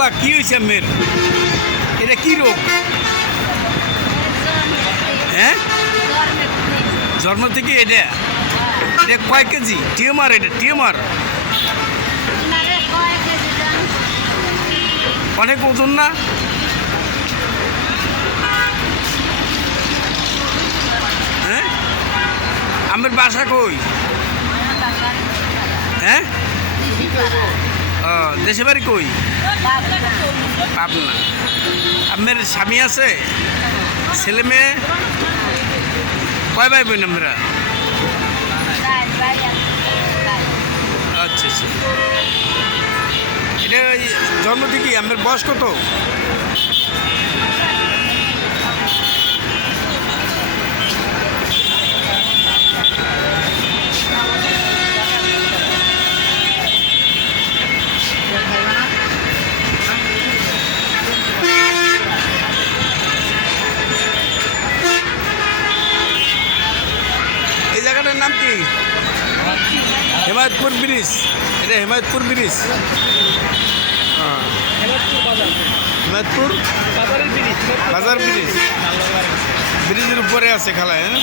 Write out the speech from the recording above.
খালা কি হয়েছে আমের এটা কি রোগ? হ্যাঁ? জন্ম থেকে এটা? এটা কয় কেজি? টিউমার এটা, টিউমার? অনেক ওজন না? হ্যাঁ? আমের বাসা কই? হ্যাঁ? দেশে বাড়ি কই? পাবনা। আপনার স্বামী আছে? ছেলে মেয়ে? কয় ভাই বোন আমরা? আচ্ছা আচ্ছা। এটা জন্ম থেকে আপনার বয়স কত? কি হেমায়তপুর ব্রিজ। এটা হেমায়তপুর ব্রিজ। হেমায়তপুর বাজার। ব্রিজ। ব্রিজের উপরে আছে খালায় হ্যাঁ?